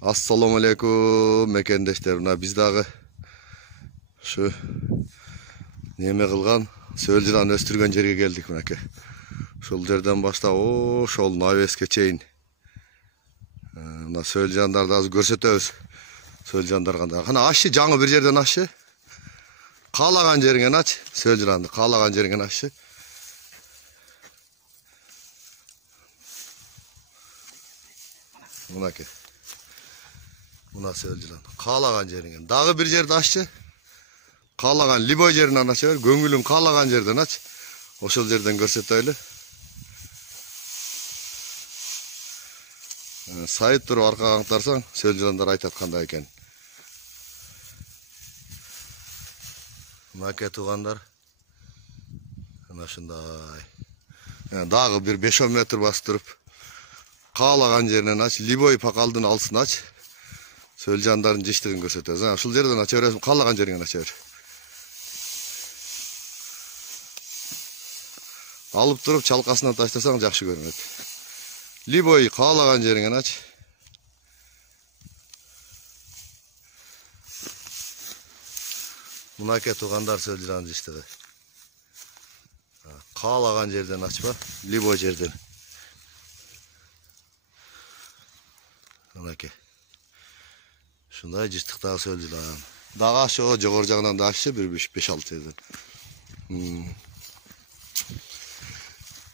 Assalamu alaikum mekendештер. Мына биз дагы ушу неме кылган сөл жылан өстүргөн жерге келдик мынакей. Ушул жерден баштап ошол навеске чейин мына сөл жыландарды азыр көрсөтөбүз. Сөл жыландар кандай. Кана ашчы жаңы бир жерден ашчы. Каалаган жериңен ач, сөл жыланды каалаган жериңен ашчы. Мынакей. Мына сөл жылан. Каалаган жериңен. Дагы бир жерди аччы. Каалаган любой жеринен ача бер. Көңүлүң каалаган жерден ач. Ошол жерден көрсөтөйлү. Сайып туруп аркага каңтарсаң, сөл жыландар айтат кандай экен. Мынакей туугандар. Мына ушундай. Дагы бир 5-10 метр басып туруп, каалаган жеринен ач, любой пакалдын алсын ач. Сөл жыландардын жиштигин көрсөтөбүз. Ушул жерден ача бересиң, каалаган жериңен ача бер. Алып туруп чалкасынан таштасаң жакшы көрүнөт. Любой каалаган жериңен ач. Мынакей туугандар сөл жыланын жиштиги. Каалаган жерден ачпа, любой жерден. Мынакей. Ушундай жыштыктагы сөл жылан. Дагы ошого жогору жагынан да аччы, бир 5-6 жерден.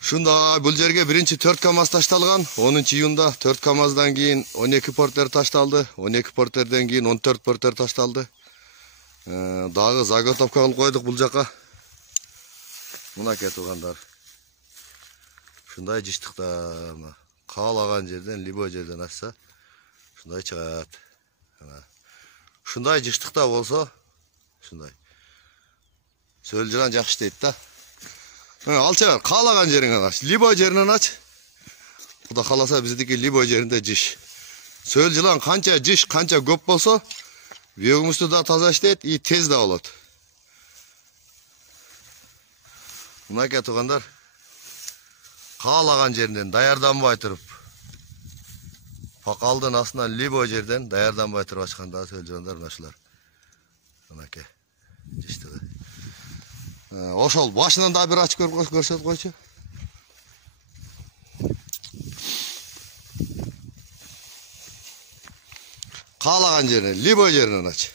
Ушундай бул жерге 1-4 КАМАЗ ташталган. 10 июнда 4 КАМАЗдан кийин 12 портер ташталды. 12 портерден кийин 14 портер ташталды. Дагы заготовка кылып койдук бул жака. Мынакей туугандар. Ушундай жыштыкта каалаган жерден, любой жерден ачса, ушундай чыгат. Ушундай жыштыкта болсо, ушундай. Сөл жылан жакшы дейт да. Алча каалаган жериңен ач, любой жеринен ач. Куда кааласа биздики любой жеринде жиш. Сөл жылан канча жиш, канча көп болсо, биогумузду да таза иштейт, и тез да болот. Мынакей туугандар. Каалаган жеринен даярданбай туруп, пакалдын астынан любой жерден даярданбай туруп ачканда сөл жыландар мынашулар. Мынакей жиштиги. Ошол башынан да бир ачып көрсөтүп койчу. Каалаган жеринен, любой жеринен ач.